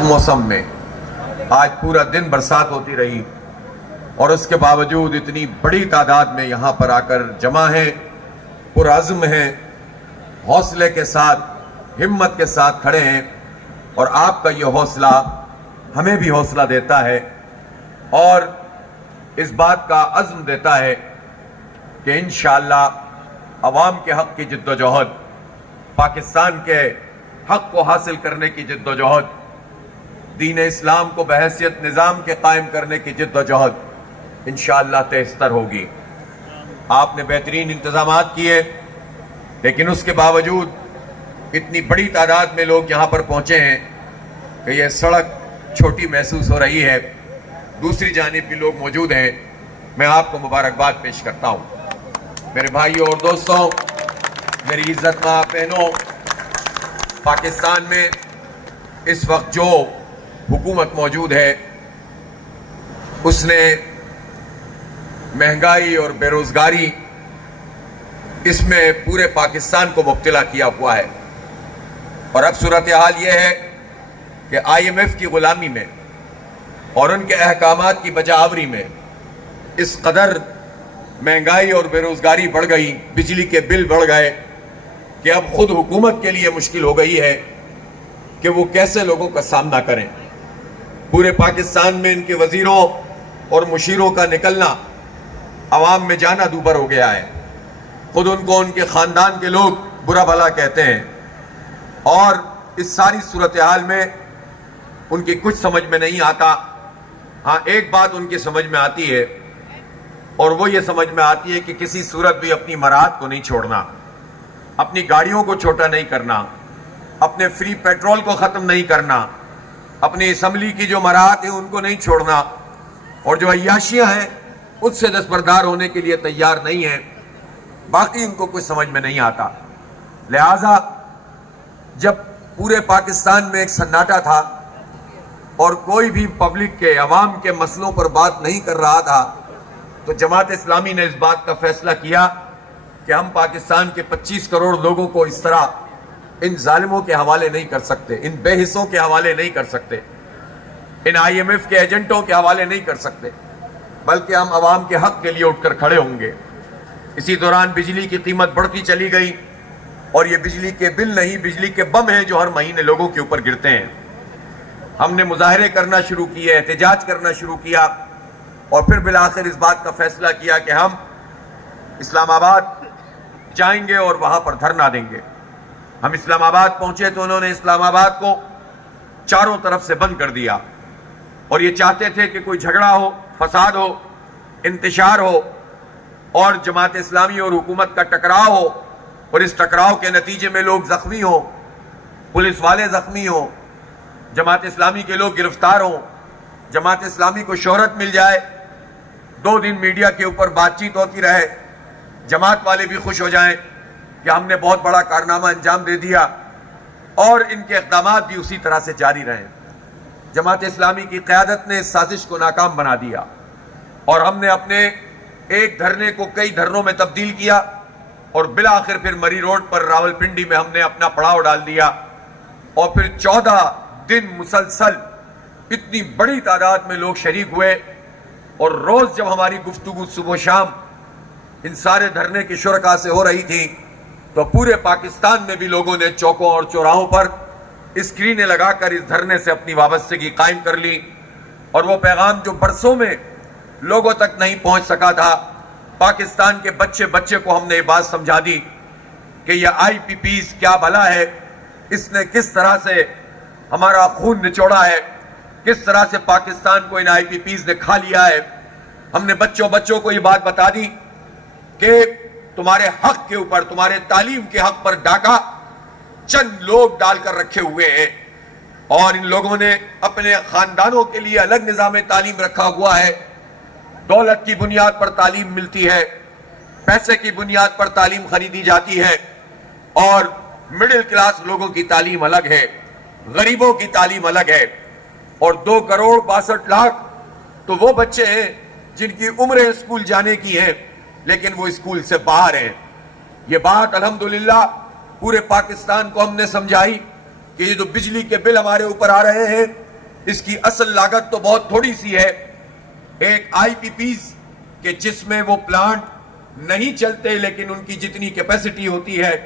موسم میں آج پورا دن برسات ہوتی رہی اور اس کے باوجود اتنی بڑی تعداد میں یہاں پر آ کر جمع ہیں، پرعزم ہیں، حوصلے کے ساتھ، ہمت کے ساتھ کھڑے ہیں، اور آپ کا یہ حوصلہ ہمیں بھی حوصلہ دیتا ہے اور اس بات کا عزم دیتا ہے کہ انشاءاللہ عوام کے حق کی جد و جہد، پاکستان کے حق کو حاصل کرنے کی جد و جہد، دین اسلام کو بحیثیت نظام کے قائم کرنے کی جد و جہد انشاءاللہ تیزتر ہوگی۔ آپ نے بہترین انتظامات کیے، لیکن اس کے باوجود اتنی بڑی تعداد میں لوگ یہاں پر پہنچے ہیں کہ یہ سڑک چھوٹی محسوس ہو رہی ہے۔ دوسری جانب بھی لوگ موجود ہیں، میں آپ کو مبارکباد پیش کرتا ہوں۔ میرے بھائیوں اور دوستوں، میری عزت ماں بہنوں، پاکستان میں اس وقت جو حکومت موجود ہے اس نے مہنگائی اور بے روزگاری اس میں پورے پاکستان کو مبتلا کیا ہوا ہے، اور اب صورتحال یہ ہے کہ IMF کی غلامی میں اور ان کے احکامات کی بجا آوری میں اس قدر مہنگائی اور بے روزگاری بڑھ گئی، بجلی کے بل بڑھ گئے کہ اب خود حکومت کے لیے مشکل ہو گئی ہے کہ وہ کیسے لوگوں کا سامنا کریں۔ پورے پاکستان میں ان کے وزیروں اور مشیروں کا نکلنا عوام میں جانا دوبر ہو گیا ہے۔ خود ان کو ان کے خاندان کے لوگ برا بھلا کہتے ہیں، اور اس ساری صورتحال میں ان کی کچھ سمجھ میں نہیں آتا۔ ہاں، ایک بات ان کی سمجھ میں آتی ہے، اور وہ یہ سمجھ میں آتی ہے کہ کسی صورت بھی اپنی مراحت کو نہیں چھوڑنا، اپنی گاڑیوں کو چھوٹا نہیں کرنا، اپنے فری پیٹرول کو ختم نہیں کرنا، اپنی اسمبلی کی جو مراحت ہیں ان کو نہیں چھوڑنا، اور جو عیاشیاں ہیں اس سے دستبردار ہونے کے لیے تیار نہیں ہیں۔ باقی ان کو کچھ سمجھ میں نہیں آتا۔ لہٰذا جب پورے پاکستان میں ایک سناٹا تھا اور کوئی بھی پبلک کے، عوام کے مسئلوں پر بات نہیں کر رہا تھا، تو جماعت اسلامی نے اس بات کا فیصلہ کیا کہ ہم پاکستان کے 25 کروڑ لوگوں کو اس طرح ان ظالموں کے حوالے نہیں کر سکتے، ان بے حسوں کے حوالے نہیں کر سکتے، ان IMF کے ایجنٹوں کے حوالے نہیں کر سکتے، بلکہ ہم عوام کے حق کے لیے اٹھ کر کھڑے ہوں گے۔ اسی دوران بجلی کی قیمت بڑھتی چلی گئی، اور یہ بجلی کے بل نہیں، بجلی کے بم ہیں جو ہر مہینے لوگوں کے اوپر گرتے ہیں۔ ہم نے مظاہرے کرنا شروع کیے، احتجاج کرنا شروع کیا، اور پھر بالآخر اس بات کا فیصلہ کیا کہ ہم اسلام آباد جائیں گے اور وہاں پر دھرنا دیں گے۔ ہم اسلام آباد پہنچے تو انہوں نے اسلام آباد کو چاروں طرف سے بند کر دیا، اور یہ چاہتے تھے کہ کوئی جھگڑا ہو، فساد ہو، انتشار ہو، اور جماعت اسلامی اور حکومت کا ٹکراؤ ہو، اور اس ٹکراؤ کے نتیجے میں لوگ زخمی ہوں، پولیس والے زخمی ہوں، جماعت اسلامی کے لوگ گرفتار ہوں، جماعت اسلامی کو شہرت مل جائے، 2 دن میڈیا کے اوپر بات چیت ہوتی رہے، جماعت والے بھی خوش ہو جائیں کہ ہم نے بہت بڑا کارنامہ انجام دے دیا، اور ان کے اقدامات بھی اسی طرح سے جاری رہیں۔ جماعت اسلامی کی قیادت نے اس سازش کو ناکام بنا دیا، اور ہم نے اپنے ایک دھرنے کو کئی دھرنوں میں تبدیل کیا، اور بالآخر پھر مری روڈ پر راولپنڈی میں ہم نے اپنا پڑاؤ ڈال دیا، اور پھر 14 دن مسلسل اتنی بڑی تعداد میں لوگ شریک ہوئے، اور روز جب ہماری گفتگو صبح و شام ان سارے دھرنے کے شرکاء سے ہو رہی تھی، تو پورے پاکستان میں بھی لوگوں نے چوکوں اور چوراہوں پر اسکرینیں لگا کر اس دھرنے سے اپنی وابستگی قائم کر لی، اور وہ پیغام جو برسوں میں لوگوں تک نہیں پہنچ سکا تھا، پاکستان کے بچے بچے کو ہم نے یہ بات سمجھا دی کہ یہ IPPs کیا بلا ہے، اس نے کس طرح سے ہمارا خون نچوڑا ہے، کس طرح سے پاکستان کو ان IPPs نے کھا لیا ہے۔ ہم نے بچوں کو یہ بات بتا دی کہ تمہارے حق کے اوپر، تمہارے تعلیم کے حق پر ڈاکہ چند لوگ ڈال کر رکھے ہوئے ہیں، اور ان لوگوں نے اپنے خاندانوں کے لیے الگ نظام تعلیم رکھا ہوا ہے۔ دولت کی بنیاد پر تعلیم ملتی ہے، پیسے کی بنیاد پر تعلیم خریدی جاتی ہے، اور مڈل کلاس لوگوں کی تعلیم الگ ہے، غریبوں کی تعلیم الگ ہے، اور 2 کروڑ 62 لاکھ تو وہ بچے ہیں جن کی عمریں اسکول جانے کی ہیں، لیکن وہ اسکول سے باہر ہیں۔ یہ بات الحمدللہ پورے پاکستان کو ہم نے سمجھائی کہ یہ جو بجلی کے بل ہمارے اوپر آ رہے ہیں اس کی اصل لاگت تو بہت تھوڑی سی ہے. ایک آئی پی پیز کہ جس میں وہ پلانٹ نہیں چلتے لیکن ان کی جتنی کیپیسٹی ہوتی ہے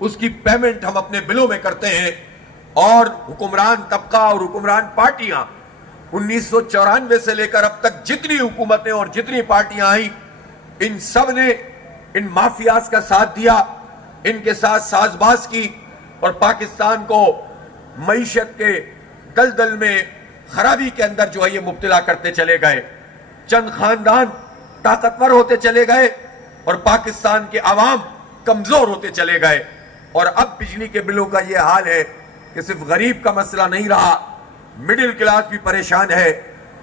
اس کی پیمنٹ ہم اپنے بلوں میں کرتے ہیں. اور حکمران طبقہ اور حکمران پارٹیاں 1994 سے لے کر اب تک جتنی حکومتیں اور جتنی پارٹیاں آئیں ان سب نے ان مافیاز کا ساتھ دیا, ان کے ساتھ ساز باز کی اور پاکستان کو معیشت کے دلدل میں خرابی کے اندر جو ہے یہ مبتلا کرتے چلے گئے. چند خاندان طاقتور ہوتے چلے گئے اور پاکستان کے عوام کمزور ہوتے چلے گئے. اور اب بجلی کے بلوں کا یہ حال ہے کہ صرف غریب کا مسئلہ نہیں رہا, مڈل کلاس بھی پریشان ہے,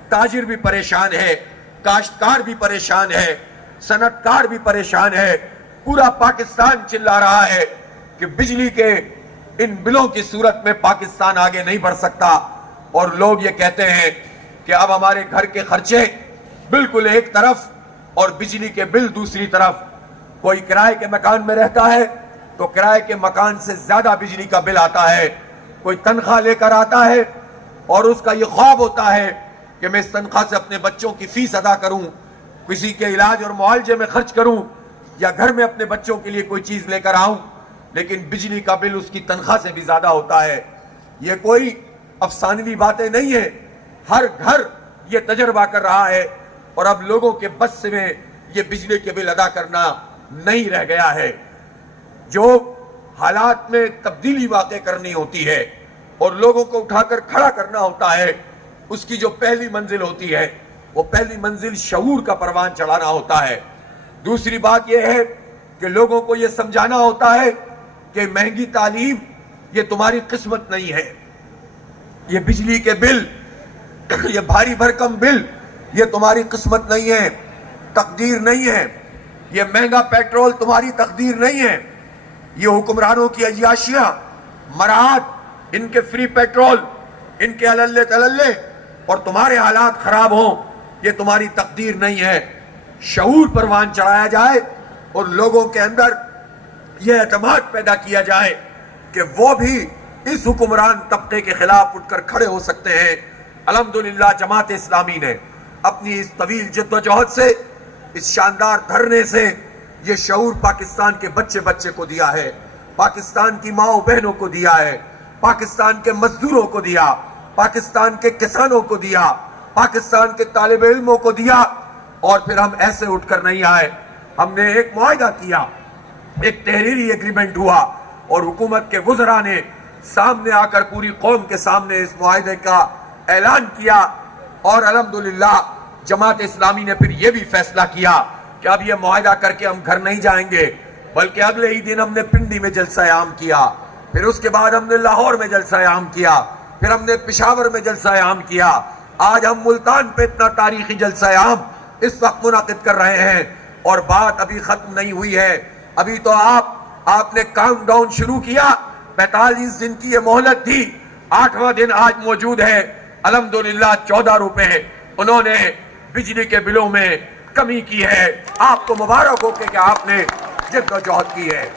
تاجر بھی پریشان ہے, کاشتکار بھی پریشان ہے, صنعت کار بھی پریشان ہے. پورا پاکستان چلا رہا ہے کہ بجلی کے ان بلوں کی صورت میں پاکستان آگے نہیں بڑھ سکتا. اور لوگ یہ کہتے ہیں کہ اب ہمارے گھر کے خرچے بالکل ایک طرف اور بجلی کے بل دوسری طرف. کوئی کرائے کے مکان میں رہتا ہے تو کرائے کے مکان سے زیادہ بجلی کا بل آتا ہے. کوئی تنخواہ لے کر آتا ہے اور اس کا یہ خواب ہوتا ہے کہ میں اس تنخواہ سے اپنے بچوں کی فیس ادا کروں, کسی کے علاج اور معالجے میں خرچ کروں یا گھر میں اپنے بچوں کے لیے کوئی چیز لے کر آؤں, لیکن بجلی کا بل اس کی تنخواہ سے بھی زیادہ ہوتا ہے. یہ کوئی افسانوی باتیں نہیں ہیں, ہر گھر یہ تجربہ کر رہا ہے. اور اب لوگوں کے بس میں یہ بجلی کے بل ادا کرنا نہیں رہ گیا ہے. جو حالات میں تبدیلی واقع کرنی ہوتی ہے اور لوگوں کو اٹھا کر کھڑا کرنا ہوتا ہے, اس کی جو پہلی منزل ہوتی ہے وہ پہلی منزل شعور کا پروان چڑھانا ہوتا ہے. دوسری بات یہ ہے کہ لوگوں کو یہ سمجھانا ہوتا ہے کہ مہنگی تعلیم یہ تمہاری قسمت نہیں ہے, یہ بجلی کے بل, یہ بھاری بھرکم بل یہ تمہاری قسمت نہیں ہے, تقدیر نہیں ہے. یہ مہنگا پیٹرول تمہاری تقدیر نہیں ہے. یہ حکمرانوں کی عیاشیاں, مراحت, ان کے فری پیٹرول, ان کے اللے تللے اور تمہارے حالات خراب ہوں, یہ تمہاری تقدیر نہیں ہے. شعور پروان چڑھایا جائے اور لوگوں کے اندر یہ اعتماد پیدا کیا جائے کہ وہ بھی اس حکمران طبقے کے خلاف اٹھ کر کھڑے ہو سکتے ہیں. الحمدللہ جماعت اسلامی نے اپنی اس طویل جد و جہد سے, اس شاندار دھرنے سے یہ شعور پاکستان کے بچے بچے کو دیا ہے, پاکستان کی ماؤں بہنوں کو دیا ہے, پاکستان کے مزدوروں کو دیا, پاکستان کے کسانوں کو دیا, پاکستان کے طالب علموں کو دیا. اور پھر ہم ایسے اٹھ کر نہیں آئے, ہم نے ایک معاہدہ کیا, ایک تحریری ایگریمنٹ ہوا اور حکومت کے وزراء نے سامنے آ کر پوری قوم کے سامنے اس معاہدے کا اعلان کیا. اور الحمدللہ جماعت اسلامی نے پھر یہ بھی فیصلہ کیا کہ اب یہ معاہدہ کر کے ہم گھر نہیں جائیں گے, بلکہ اگلے ہی دن ہم نے پنڈی میں جلسہ عام کیا, پھر اس کے بعد ہم نے لاہور میں جلسہ عام کیا, پھر ہم نے پشاور میں جلسہ عام کیا. آج ہم ملتان پہ اتنا تاریخی جلسہ عام اس وقت منعقد کر رہے ہیں. اور بات ابھی ختم نہیں ہوئی ہے, ابھی تو آپ نے کاؤنٹ ڈاؤن شروع کیا. 45 دن کی یہ مہلت تھی, 8واں دن آج موجود ہے. الحمدللہ 14 روپے انہوں نے بجلی کے بلوں میں کمی کی ہے. آپ کو مبارک ہو کہ آپ نے جد و جہد کی ہے.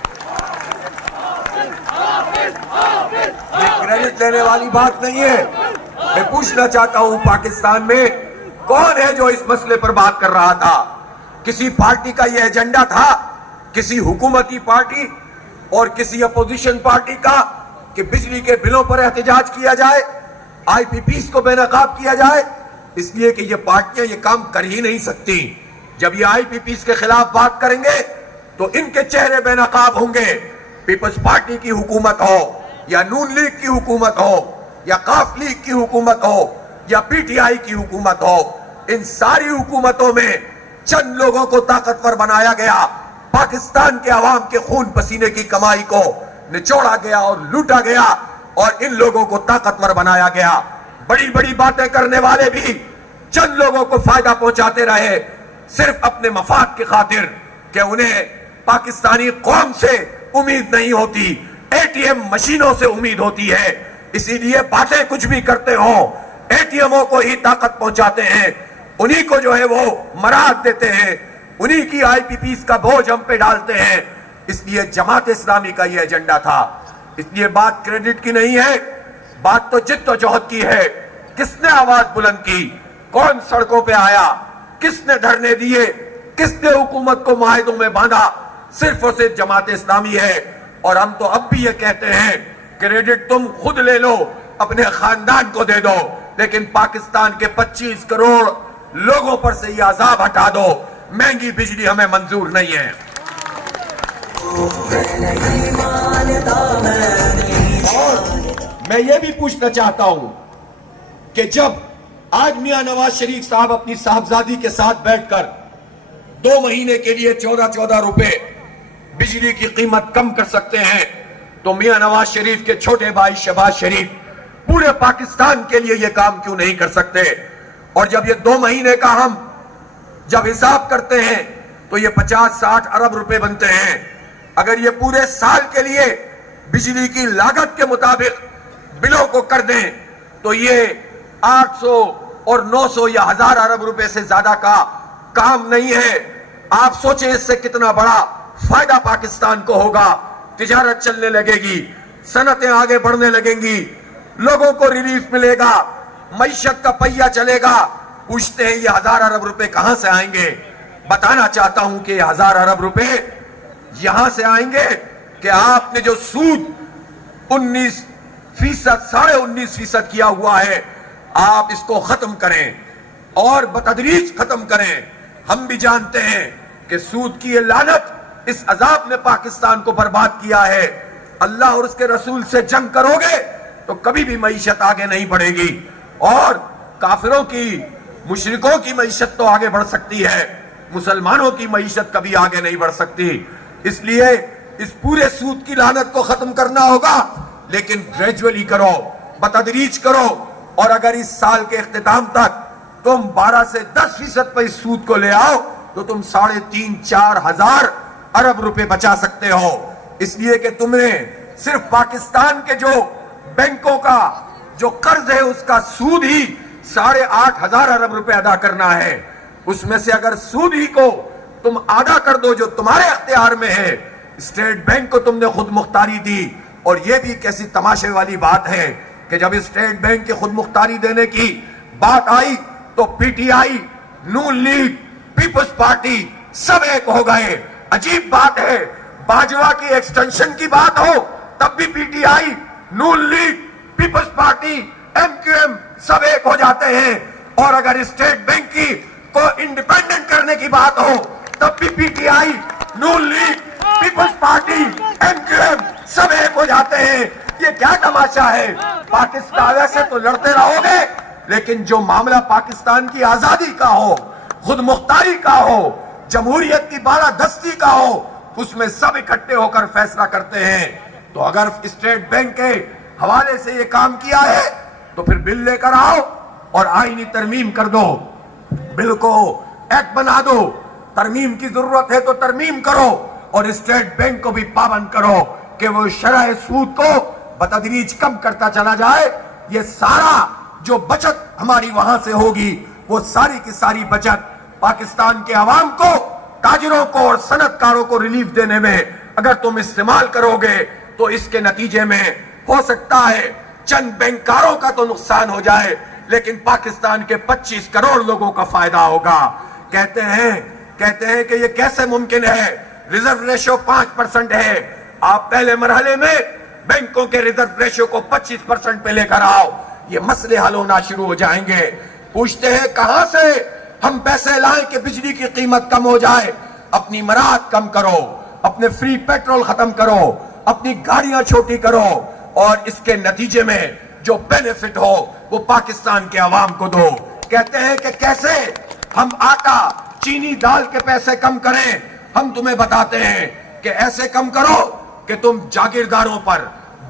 یہ کریڈٹ لینے والی بات نہیں ہے. میں پوچھنا چاہتا ہوں پاکستان میں کون ہے جو اس مسئلے پر بات کر رہا تھا؟ کسی پارٹی کا یہ ایجنڈا تھا, کسی حکومتی پارٹی اور کسی اپوزیشن پارٹی کا, کہ بجلی کے بلوں پر احتجاج کیا جائے, آئی پی پیز کو بے نقاب کیا جائے؟ اس لیے کہ یہ پارٹیاں یہ کام کر ہی نہیں سکتی. جب یہ آئی پی پیز کے خلاف بات کریں گے تو ان کے چہرے بے نقاب ہوں گے. پیپلز پارٹی کی حکومت ہو یا نون لیگ کی حکومت ہو یا قاف لیگ کی حکومت ہو یا پی ٹی آئی کی حکومت ہو, ان ساری حکومتوں میں چند لوگوں کو طاقتور بنایا گیا, پاکستان کے عوام کے خون پسینے کی کمائی کو نچوڑا گیا اور لوٹا گیا اور ان لوگوں کو طاقتور بنایا گیا. بڑی بڑی باتیں کرنے والے بھی چند لوگوں کو فائدہ پہنچاتے رہے صرف اپنے مفاد کی خاطر کہ انہیں پاکستانی قوم سے امید نہیں ہوتی, اے ٹی ایم مشینوں سے امید ہوتی ہے. اسی لیے باتیں کچھ بھی کرتے ہوں, اے ٹی ایموں کو ہی طاقت پہنچاتے ہیں, انہی کو جو ہے وہ مراد دیتے ہیں, انہی کی آئی پی پیز کا بوجھ ہم پہ ڈالتے ہیں. اس لیے جماعت اسلامی کا یہ ایجنڈا تھا. اس لیے بات کریڈٹ کی نہیں ہے, بات تو جد و جہد کی ہے. کس نے آواز بلند کی؟ کون سڑکوں پہ آیا؟ کس نے دھرنے دیے؟ کس نے حکومت کو معاہدوں میں باندھا؟ صرف اور صرف جماعت اسلامی ہے. اور ہم تو اب بھی یہ کہتے ہیں کریڈٹ تم خود لے لو، اپنے خاندان کو دے دو، لیکن پاکستان کے 25 کروڑ لوگوں پر سے یہ عذاب ہٹا دو. مہنگی بجلی ہمیں منظور نہیں ہے. اور میں یہ بھی پوچھنا چاہتا ہوں کہ جب آج میاں نواز شریف صاحب اپنی صاحبزادی کے ساتھ بیٹھ کر 2 مہینے کے لیے 14 روپے بجلی کی قیمت کم کر سکتے ہیں، تو میاں نواز شریف کے چھوٹے بھائی شہباز شریف پورے پاکستان کے لیے یہ کام کیوں نہیں کر سکتے؟ اور جب یہ 2 مہینے کا ہم جب حساب کرتے ہیں تو یہ 50-60 ارب روپے بنتے ہیں. اگر یہ پورے سال کے لیے بجلی کی لاگت کے مطابق بلوں کو کر دیں تو یہ 800 اور 900 یا 1000 ارب روپے سے زیادہ کا کام نہیں ہے. آپ سوچیں اس سے کتنا بڑا فائدہ پاکستان کو ہوگا. تجارت چلنے لگے گی، صنعتیں آگے بڑھنے لگیں گی، لوگوں کو ریلیف ملے گا، معیشت کا پہیہ چلے گا. پوچھتے ہیں یہ 1000 ارب روپے کہاں سے آئیں گے؟ بتانا چاہتا ہوں کہ یہ 1000 ارب روپے یہاں سے آئیں گے کہ آپ نے جو سود 19%، 19.5% کیا ہوا ہے، آپ اس کو ختم کریں اور بتدریج ختم کریں. ہم بھی جانتے ہیں کہ سود کی یہ لعنت، اس عذاب نے پاکستان کو برباد کیا ہے. اللہ اور اس کے رسول سے جنگ کرو گے تو کبھی بھی معیشت آگے نہیں بڑھے گی، اور کافروں کی، مشرکوں کی معیشت تو آگے بڑھ سکتی ہے، مسلمانوں کی معیشت کبھی آگے نہیں بڑھ سکتی. اس لیے اس پورے سود کی لعنت کو ختم کرنا ہوگا، لیکن گریجولی کرو، بتدریج کرو. اور اگر اس سال کے اختتام تک تم 12 سے 10% پر اس سود کو لے آؤ تو تم 3.5-4 ہزار ارب روپے بچا سکتے ہو. اس لیے کہ تم نے صرف پاکستان کے جو بینکوں کا جو قرض ہے اس کا سود ہی 8,500 ارب روپے ادا کرنا ہے. اس میں سے اگر سود ہی کو تم آدھا کر دو جو تمہارے اختیار میں ہے، اسٹیٹ بینک کو تم نے خود مختاری دی. اور یہ بھی کیسی تماشے والی بات ہے کہ جب اسٹیٹ بینک کی خود مختاری دینے کی بات آئی تو پی ٹی آئی، نون لیگ، پیپلز پارٹی سب ایک ہو گئے. عجیب بات ہے، باجوہ کی ایکسٹنشن کی بات ہو تب بھی پی ٹی آئی، نون لیگ، پیپلز پارٹی، ایم کیو ایم سب ایک ہو جاتے ہیں. اور اگر اسٹیٹ بینک کی کو انڈیپینڈنٹ کرنے کی بات ہو تب بھی پی ٹی آئی، نون لیگ، پیپلز پارٹی، ایم کیو ایم سب ایک ہو جاتے ہیں. یہ کیا تماشا ہے؟ پاکستان سے تو لڑتے رہو گے، لیکن جو معاملہ پاکستان کی آزادی کا ہو، خود مختاری کا ہو، جمہوریت کی بالادستی کا ہو، اس میں سب اکٹھے ہو کر فیصلہ کرتے ہیں. تو اگر اسٹیٹ بینک کے حوالے سے یہ کام کیا ہے تو پھر بل لے کر آؤ اور آئینی ترمیم کر دو، بل کو ایکٹ بنا دو. ترمیم کی ضرورت ہے تو ترمیم کرو، اور اسٹیٹ بینک کو بھی پابند کرو کہ وہ شرح سود کو بتدریج کم کرتا چلا جائے. یہ سارا جو بچت ہماری وہاں سے ہوگی، وہ ساری کی ساری بچت پاکستان کے عوام کو، تاجروں کو اور صنعت کاروں کو ریلیف دینے میں اگر تم استعمال کرو گے تو اس کے نتیجے میں ہو سکتا ہے چند بینکاروں کا تو نقصان ہو جائے، لیکن پاکستان کے 25 کروڑ لوگوں کا فائدہ ہوگا. کہتے ہیں کہ یہ کیسے ممکن ہے؟ ریزرو ریشو 5% ہے. آپ پہلے مرحلے میں بینکوں کے ریزرو ریشو کو 25% پہ لے کر آؤ، یہ مسئلے حل ہونا شروع ہو جائیں گے. پوچھتے ہیں کہاں سے ہم پیسے لائیں کہ بجلی کی قیمت کم ہو جائے؟ اپنی مراحت کم کرو، اپنے فری پیٹرول ختم کرو، اپنی گاڑیاں چھوٹی کرو، اور اس کے نتیجے میں جو بینیفٹ ہو وہ پاکستان کے عوام کو دو. کہتے ہیں کہ کیسے ہم آٹا، چینی، دال کے پیسے کم کریں؟ ہم تمہیں بتاتے ہیں کہ ایسے کم کرو کہ تم جاگیرداروں پر،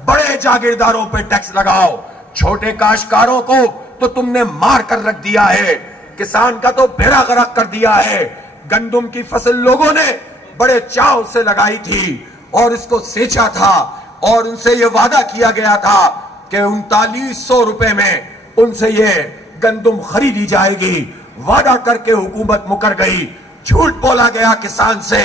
بڑے جاگیرداروں پہ ٹیکس لگاؤ. چھوٹے کاشتکاروں کو تو تم نے مار کر رکھ دیا ہے، کسان کا تو بھیڑا غرق کر دیا ہے. گندم کی فصل لوگوں نے بڑے چاؤ سے لگائی تھی اور اس کو سینچا تھا، اور ان سے یہ وعدہ کیا گیا تھا کہ 3900 روپے میں ان سے یہ گندم خریدی جائے گی. وعدہ کر کے حکومت مکر گئی، جھوٹ بولا گیا کسان سے.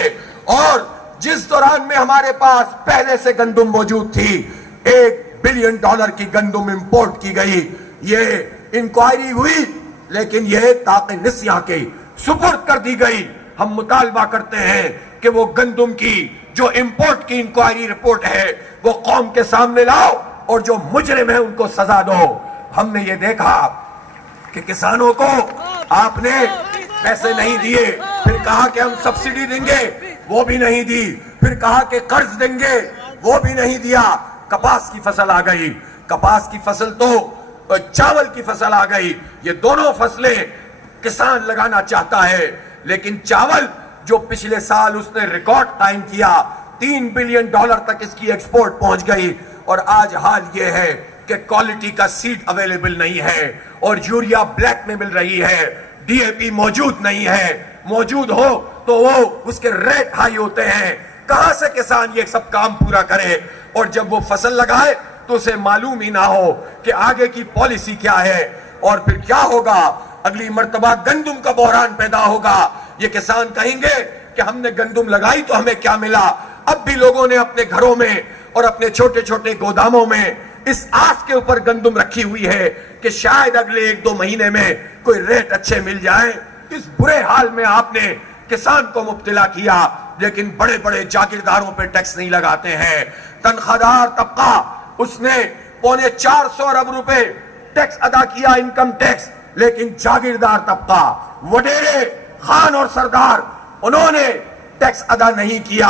اور جس دوران میں ہمارے پاس پہلے سے گندم موجود تھی، $1 بلین کی گندم امپورٹ کی گئی. یہ انکوائری ہوئی لیکن یہ طاق نسیاں کے سپرد کر دی گئی. ہم مطالبہ کرتے ہیں کہ وہ گندم کی جو امپورٹ کی انکوائری رپورٹ ہے وہ قوم کے سامنے لاؤ اور جو مجرم ہیں ان کو سزا دو. ہم نے یہ دیکھا کہ کسانوں کو آپ نے پیسے نہیں دیے, پھر کہا کہ ہم سبسڈی دیں گے, وہ بھی نہیں دی, پھر کہا کہ قرض دیں گے, وہ بھی نہیں دیا. کپاس کی فصل آ گئی, کپاس کی فصل تو چاول کی فصل آ گئی. یہ دونوں فصلیں کسان لگانا چاہتا ہے, لیکن چاول جو پچھلے سال اس نے ریکارڈ قائم کیا, $3 بلین تک اس کی ایکسپورٹ پہنچ گئی, اور آج حال یہ ہے کہ کوالٹی کا سیڈ اویلیبل نہیں ہے, اور یوریا بلیک میں مل رہی ہے, ڈی اے پی موجود نہیں ہے, موجود ہو تو وہ اس کے ریٹ ہائی ہوتے ہیں. کہاں سے کسان یہ سب کام پورا کرے؟ اور جب وہ فصل لگائے تو اسے معلوم ہی نہ ہو کہ آگے کی پالیسی کیا ہے, اور پھر کیا ہوگا. اگلی مرتبہ گندم کا بحران پیدا ہوگا. یہ کسان کہیں گے کہ ہم نے گندم لگائی تو ہمیں کیا ملا. اب بھی لوگوں نے اپنے گھروں میں اور اپنے چھوٹے چھوٹے گوداموں میں اس آس کے اوپر گندم رکھی ہوئی ہے کہ شاید اگلے 1-2 مہینے میں کوئی ریٹ اچھے مل جائیں. اس برے حال میں آپ نے کسان کو مبتلا کیا, لیکن بڑے بڑے جاگیرداروں پہ ٹیکس نہیں لگاتے ہیں. تنخواہ دار طبقہ اس نے $450 ارب ٹیکس ادا کیا, انکم ٹیکس, لیکن جاگیردار طبقہ, وڈیرے, خان اور سردار, انہوں نے ٹیکس ادا نہیں کیا.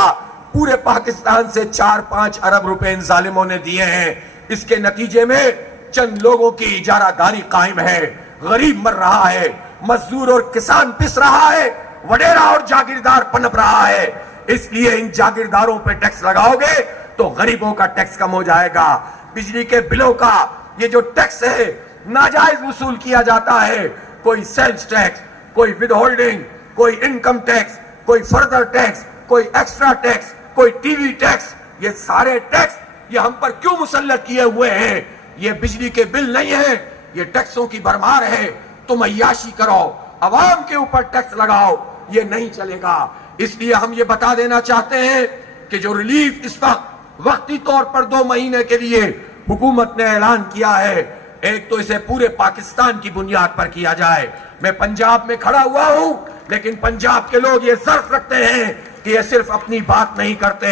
پورے پاکستان سے 4-5 ارب روپے ان ظالموں نے دیے ہیں. اس کے نتیجے میں چند لوگوں کی اجارہ داری قائم ہے, غریب مر رہا ہے, مزدور اور کسان پس رہا ہے, وڈیرا اور جاگیردار پنپ رہا ہے. اس لیے ان جاگیرداروں پہ ٹیکس لگاؤ گے تو غریبوں کا ٹیکس کم ہو جائے گا. بجلی کے بلوں کا یہ جو ٹیکس ہے ناجائز وصول کیا جاتا ہے, کوئی سیلز ٹیکس, کوئی ود ہولڈنگ, کوئی انکم ٹیکس, کوئی فردر ٹیکس, کوئی ایکسٹرا ٹیکس, کوئی ٹی وی ٹیکس. یہ سارے ٹیکس یہ ہم پر کیوں مسلط کیے ہوئے ہیں؟ یہ بجلی کے بل نہیں ہیں, یہ ٹیکسوں کی بھرمار ہے. تم عیاشی کرو, عوام کے اوپر ٹیکس لگاؤ, یہ نہیں چلے گا. اس لیے ہم یہ بتا دینا چاہتے ہیں کہ جو ریلیف اس وقت وقتی طور پر 2 مہینے کے لیے حکومت نے اعلان کیا ہے, ایک تو اسے پورے پاکستان کی بنیاد پر کیا جائے. میں پنجاب میں کھڑا ہوا ہوں, لیکن پنجاب کے لوگ یہ ظرف رکھتے ہیں کہ یہ صرف اپنی بات نہیں کرتے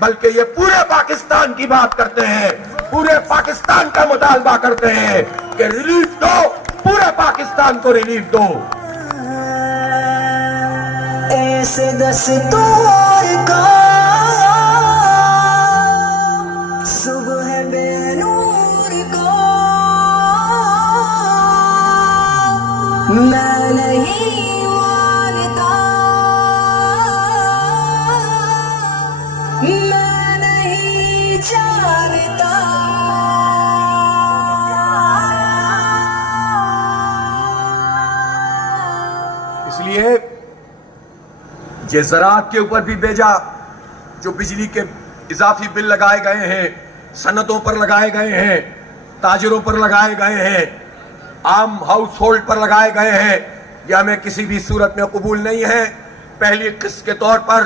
بلکہ یہ پورے پاکستان کی بات کرتے ہیں, پورے پاکستان کا مطالبہ کرتے ہیں کہ ریلیف دو, پورے پاکستان کو ریلیف دو. ایسے دستور کا صبح بے نور کا میں نہیں مانتا, میں نہیں جانتا. اس لیے یہ زراعت کے اوپر بھی بھیجا, جو بجلی کے اضافی بل لگائے گئے ہیں, صنعتوں پر لگائے گئے ہیں, تاجروں پر لگائے گئے ہیں, عام ہاؤس ہولڈ پر لگائے گئے ہیں, یہ ہمیں کسی بھی صورت میں قبول نہیں ہے. پہلی قسط کے طور پر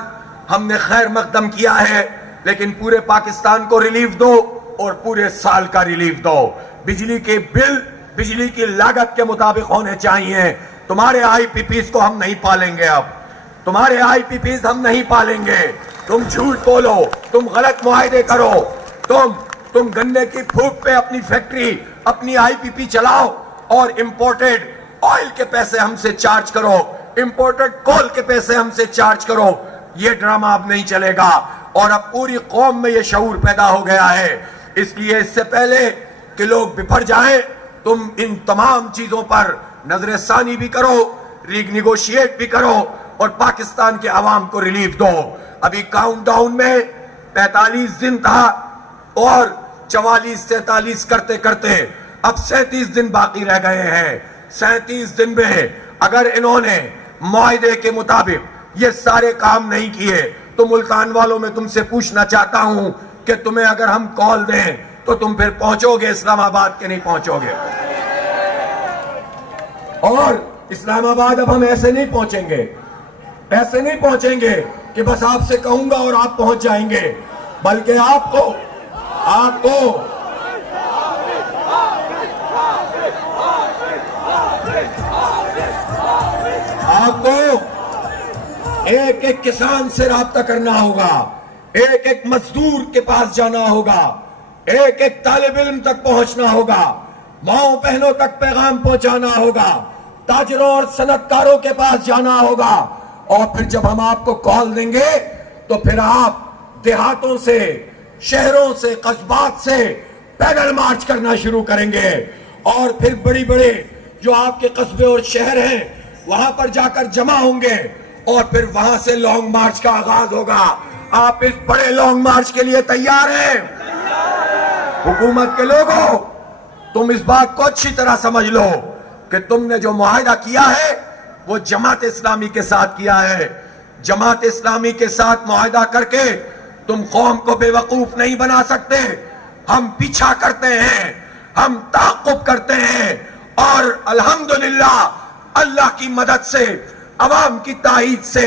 ہم نے خیر مقدم کیا ہے, لیکن پورے پاکستان کو ریلیف دو اور پورے سال کا ریلیف دو. بجلی کے بل بجلی کی لاگت کے مطابق ہونے چاہیے. تمہارے آئی پی پیز کو ہم نہیں پالیں گے, اب تمہارے آئی پی پیز ہم نہیں پالیں گے. تم جھوٹ بولو, تم غلط معاہدے کرو, تم گنے کی پھوک پہ اپنی فیکٹری, اپنی آئی پی پی چلاؤ اور امپورٹڈ آئل کے پیسے ہم سے چارج کرو, امپورٹڈ کول کے پیسے ہم سے چارج کرو. یہ ڈرامہ اب نہیں چلے گا, اور اب پوری قوم میں یہ شعور پیدا ہو گیا ہے. اس لیے اس سے پہلے کہ لوگ بپھر جائیں, تم ان تمام چیزوں پر نظر ثانی بھی کرو, نیگوشیٹ بھی کرو, اور پاکستان کے عوام کو ریلیف دو. ابھی کاؤنٹ ڈاؤن میں 45 دن تھا, اور 44-43 کرتے کرتے اب 37 دن باقی رہ گئے ہیں. 37 دن میں اگر انہوں نے معاہدے کے مطابق یہ سارے کام نہیں کیے تو ملتان والوں میں تم سے پوچھنا چاہتا ہوں کہ تمہیں اگر ہم کال دیں تو تم پھر پہنچو گے اسلام آباد کے نہیں پہنچو گے؟ اور اسلام آباد اب ہم ایسے نہیں پہنچیں گے, ایسے نہیں پہنچیں گے کہ بس آپ سے کہوں گا اور آپ پہنچ جائیں گے, بلکہ آپ کو آپ کو ایک ایک کسان سے رابطہ کرنا ہوگا, ایک ایک مزدور کے پاس جانا ہوگا, ایک ایک طالب علم تک پہنچنا ہوگا, ماؤں بہنوں تک پیغام پہنچانا ہوگا, تاجروں اور صنعت کاروں کے پاس جانا ہوگا. اور پھر جب ہم آپ کو کال دیں گے تو پھر آپ دیہاتوں سے, شہروں سے, قصبات سے پیدل مارچ کرنا شروع کریں گے, اور پھر بڑی بڑے جو آپ کے قصبے اور شہر ہیں وہاں پر جا کر جمع ہوں گے, اور پھر وہاں سے لانگ مارچ کا آغاز ہوگا. آپ اس بڑے لانگ مارچ کے لیے تیار ہیں؟ حکومت کے لوگوں, تم اس بات کو اچھی طرح سمجھ لو کہ تم نے جو معاہدہ کیا ہے وہ جماعت اسلامی کے ساتھ کیا ہے. جماعت اسلامی کے ساتھ معاہدہ کر کے تم قوم کو بے وقوف نہیں بنا سکتے. ہم پیچھا کرتے ہیں, ہم تعاقب کرتے ہیں, اور الحمدللہ اللہ کی مدد سے, عوام کی تائید سے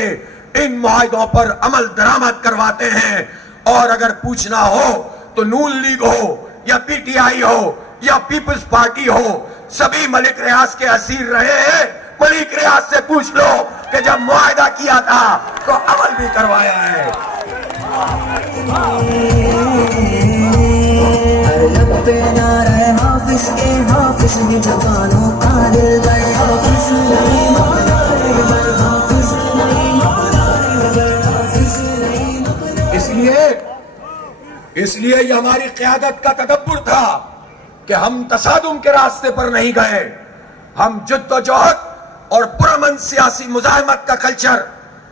ان معاہدوں پر عمل درآمد کرواتے ہیں. اور اگر پوچھنا ہو تو نون لیگ ہو یا پی ٹی آئی ہو یا پیپلز پارٹی ہو, سبھی ملک ریاض کے اسیر رہے ہیں. ملک ریاض سے پوچھ لو کہ جب معاہدہ کیا تھا تو عمل بھی کروایا ہے. لب پہ نعرہ حافظ کے, حافظ نے جوانوں کا دل بر, حافظ نہیں مانا رہ بر, حافظ نہیں مانا رہ بر, حافظ نہیں. اس لیے یہ ہماری قیادت کا تدبر تھا کہ ہم تصادم کے راستے پر نہیں گئے. ہم جد و جہد اور پرامن سیاسی مزاحمت کا کلچر,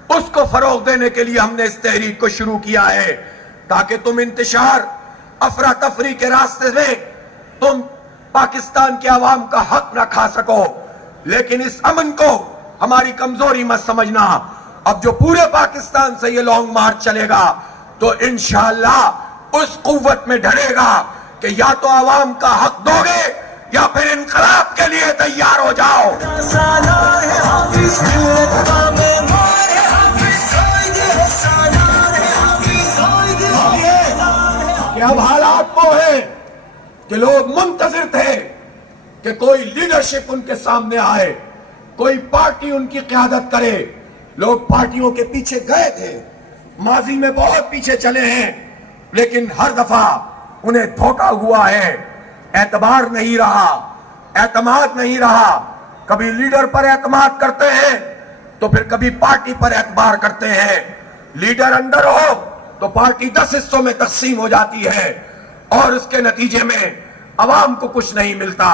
اس کو فروغ دینے کے لیے ہم نے اس تحریک کو شروع کیا ہے, تاکہ تم انتشار, افراتفری کے راستے میں تم پاکستان کے عوام کا حق نہ کھا سکو. لیکن اس امن کو ہماری کمزوری مت سمجھنا. اب جو پورے پاکستان سے یہ لانگ مارچ چلے گا تو انشاءاللہ اس قوت میں ڈھلے گا کہ یا تو عوام کا حق دو گے یا پھر انقلاب کے لیے تیار ہو جاؤ. سالار ہے حافظ, دلتا میں مار ہے حافظ, قائد ہے سالار ہے حافظ, قائد ہے. کہ اب حالات وہ ہیں کہ لوگ منتظر تھے کہ کوئی لیڈرشپ ان کے سامنے آئے, کوئی پارٹی ان کی قیادت کرے. لوگ پارٹیوں کے پیچھے گئے تھے, ماضی میں بہت پیچھے چلے ہیں, لیکن ہر دفعہ انہیں دھوکہ ہوا ہے. اعتبار نہیں رہا, اعتماد نہیں رہا. کبھی لیڈر پر اعتماد کرتے ہیں تو پھر کبھی پارٹی پر اعتبار کرتے ہیں. لیڈر اندر ہو تو پارٹی 10 حصوں میں تقسیم ہو جاتی ہے, اور اس کے نتیجے میں عوام کو کچھ نہیں ملتا.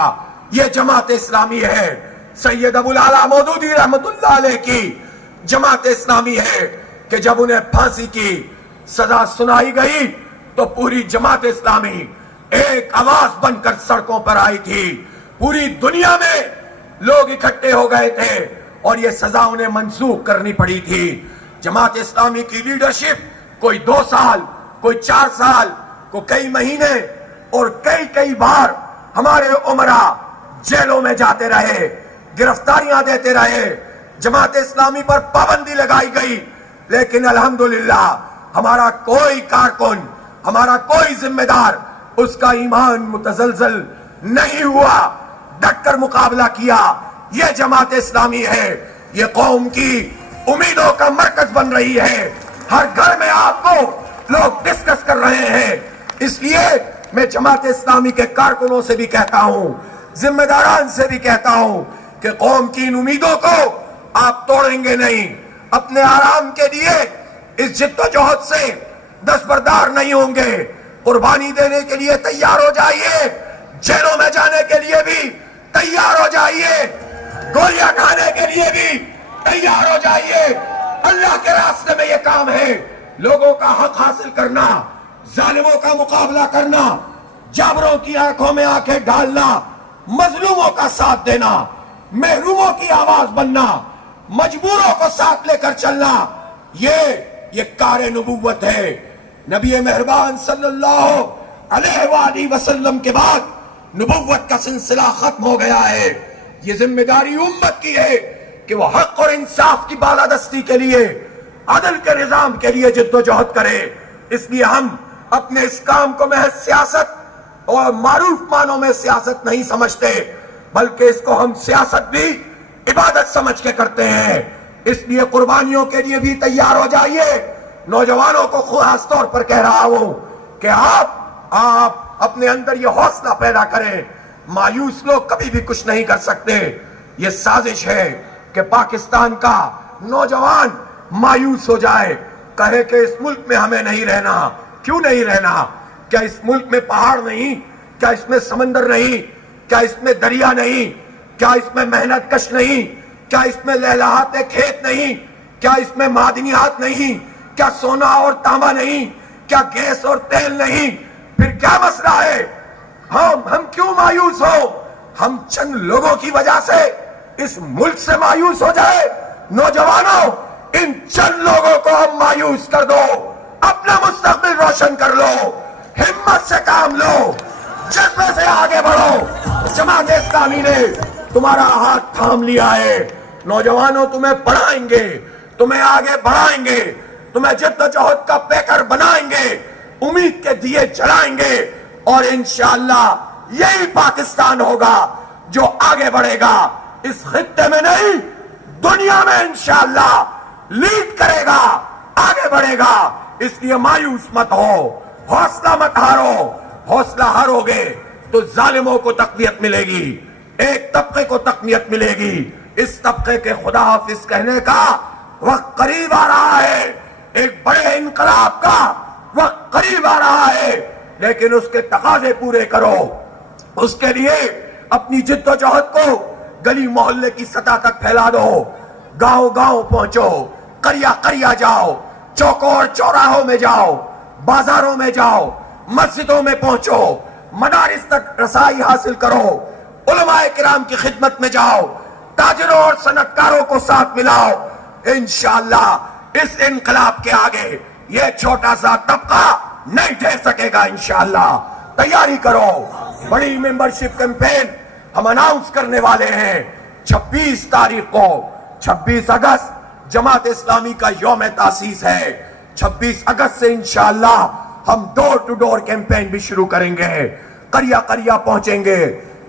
یہ جماعت اسلامی ہے, سید ابو الاعلیٰ مودودی رحمت اللہ علیہ کی جماعت اسلامی ہے کہ جب انہیں پھانسی کی سزا سنائی گئی تو پوری جماعت اسلامی ایک آواز بن کر سڑکوں پر آئی تھی. پوری دنیا میں لوگ اکٹھے ہو گئے تھے اور یہ سزا انہیں منسوخ کرنی پڑی تھی. جماعت اسلامی کی لیڈرشپ کوئی 2 سال, کوئی 4 سال, کوئی کئی مہینے اور کئی بار ہمارے عمرہ جیلوں میں جاتے رہے, گرفتاریاں دیتے رہے, جماعت اسلامی پر پابندی لگائی گئی, لیکن الحمدللہ ہمارا کوئی کارکن, ہمارا کوئی ذمہ دار اس کا ایمان متزلزل نہیں ہوا, ڈٹ کر مقابلہ کیا. یہ جماعت اسلامی ہے, یہ قوم کی امیدوں کا مرکز بن رہی ہے. ہر گھر میں آپ کو لوگ ڈسکس کر رہے ہیں. اس لیے میں جماعت اسلامی کے کارکنوں سے بھی کہتا ہوں, ذمہ داران سے بھی کہتا ہوں کہ قوم کی ان امیدوں کو آپ توڑیں گے نہیں. اپنے آرام کے لیے اس جد و جہد سے دستبردار نہیں ہوں گے. قربانی دینے کے لیے تیار ہو جائیے, جیلوں میں جانے کے لیے بھی تیار ہو جائیے, گولیاں کھانے کے لیے بھی تیار ہو جائیے. اللہ کے راستے میں یہ کام ہے, لوگوں کا حق حاصل کرنا, ظالموں کا مقابلہ کرنا, جابروں کی آنکھوں میں آنکھیں ڈالنا, مظلوموں کا ساتھ دینا, محروموں کی آواز بننا, مجبوروں کو ساتھ لے کر چلنا. یہ کار نبوت ہے. نبی مہربان صلی اللہ علیہ وآلہ وسلم کے بعد نبوت کا سلسلہ ختم ہو گیا ہے. یہ ذمہ داری امت کی ہے کہ وہ حق اور انصاف کی بالادستی کے لیے, عدل کے نظام کے لیے جد و جہد کرے. اس لیے ہم اپنے اس کام کو محض سیاست اور معروف معنوں میں سیاست نہیں سمجھتے, بلکہ اس کو ہم سیاست بھی عبادت سمجھ کے کرتے ہیں. اس لیے قربانیوں کے لیے بھی تیار ہو جائیے. نوجوانوں کو خاص طور پر کہہ رہا ہوں کہ آپ اپنے اندر یہ حوصلہ پیدا کریں. مایوس لوگ کبھی بھی کچھ نہیں کر سکتے. یہ سازش ہے کہ پاکستان کا نوجوان مایوس ہو جائے, کہے کہ اس ملک میں ہمیں نہیں رہنا. کیوں نہیں رہنا؟ کیا اس ملک میں پہاڑ نہیں؟ کیا اس میں سمندر نہیں؟ کیا اس میں دریا نہیں؟ کیا اس میں محنت کش نہیں؟ کیا اس میں لہلہاتے کھیت نہیں؟ کیا اس میں معدنیات نہیں؟ کیا سونا اور تانبا نہیں؟ کیا گیس اور تیل نہیں؟ پھر کیا مسئلہ ہے؟ ہم کیوں مایوس ہو؟ ہم چند لوگوں کی وجہ سے اس ملک سے مایوس ہو جائے؟ نوجوانوں, ان چند لوگوں کو ہم مایوس کر دو, اپنا مستقبل روشن کر لو, ہمت سے کام لو, جذبے سے آگے بڑھو. جماعت اسلامی نے تمہارا ہاتھ تھام لیا ہے. نوجوانوں تمہیں پڑھائیں گے, تمہیں آگے بڑھائیں گے, تمہیں جد و جہد کا پیکر بنائیں گے, امید کے دیے جلائیں گے, اور انشاءاللہ یہی پاکستان ہوگا جو آگے بڑھے گا. اس خطے میں نہیں, دنیا میں انشاءاللہ لیڈ کرے گا, آگے بڑھے گا. اس لیے مایوس مت ہو, حوصلہ مت ہارو. حوصلہ ہارو گے تو ظالموں کو تقویت ملے گی, ایک طبقے کو تقویت ملے گی. اس طبقے کے خدا حافظ کہنے کا وقت قریب آ رہا ہے, ایک بڑے انقلاب کا وقت قریب آ رہا ہے, لیکن اس کے تقاضے پورے کرو. اس کے لیے اپنی جد و جہد کو گلی محلے کی سطح تک پھیلا دو, گاؤں گاؤں پہنچو, قریہ قریہ جاؤ, چوکوں اور چوراہوں میں جاؤ, بازاروں میں جاؤ, مسجدوں میں پہنچو, مدارس تک رسائی حاصل کرو, علماء کرام کی خدمت میں جاؤ, تاجروں اور صنعتکاروں کو ساتھ ملاؤ. انشاءاللہ اس انقلاب کے آگے یہ چھوٹا سا طبقہ نہیں ٹھہر سکے گا. انشاءاللہ تیاری کرو. بڑی ممبرشپ کیمپین ہم اناؤنس کرنے والے ہیں 26 تاریخ کو. 26 اگست جماعت اسلامی کا یوم تاسیس ہے. 26 اگست سے انشاءاللہ ہم ڈور ٹو ڈور کیمپین بھی شروع کریں گے. قریہ قریہ پہنچیں گے,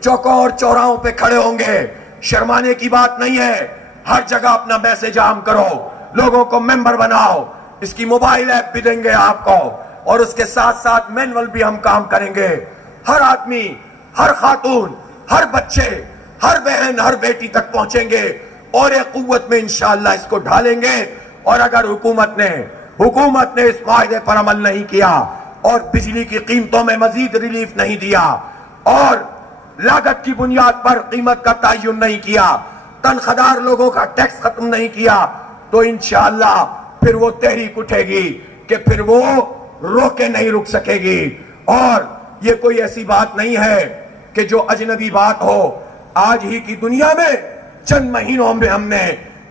چوکوں اور چوراہوں پہ کھڑے ہوں گے. شرمانے کی بات نہیں ہے, ہر جگہ اپنا میسج عام کرو, لوگوں کو ممبر بناؤ. اس کی موبائل ایپ بھی دیں گے آپ کو, اور اس کے ساتھ ساتھ مینول بھی ہم کام کریں گے. ہر آدمی, ہر خاتون, ہر بچے, ہر بہن, ہر بیٹی تک پہنچیں گے, اور ایک قوت میں انشاءاللہ اس کو ڈھالیں گے. اور اگر حکومت نے اس معاہدے پر عمل نہیں کیا, اور بجلی کی قیمتوں میں مزید ریلیف نہیں دیا, اور لاگت کی بنیاد پر قیمت کا تعین نہیں کیا, تنخواہ لوگوں کا ٹیکس ختم نہیں کیا, تو انشاءاللہ پھر وہ تحریک اٹھے گی کہ پھر وہ روکے نہیں رک سکے گی. اور یہ کوئی ایسی بات نہیں ہے کہ جو اجنبی بات ہو. آج ہی کی دنیا میں چند مہینوں میں ہم نے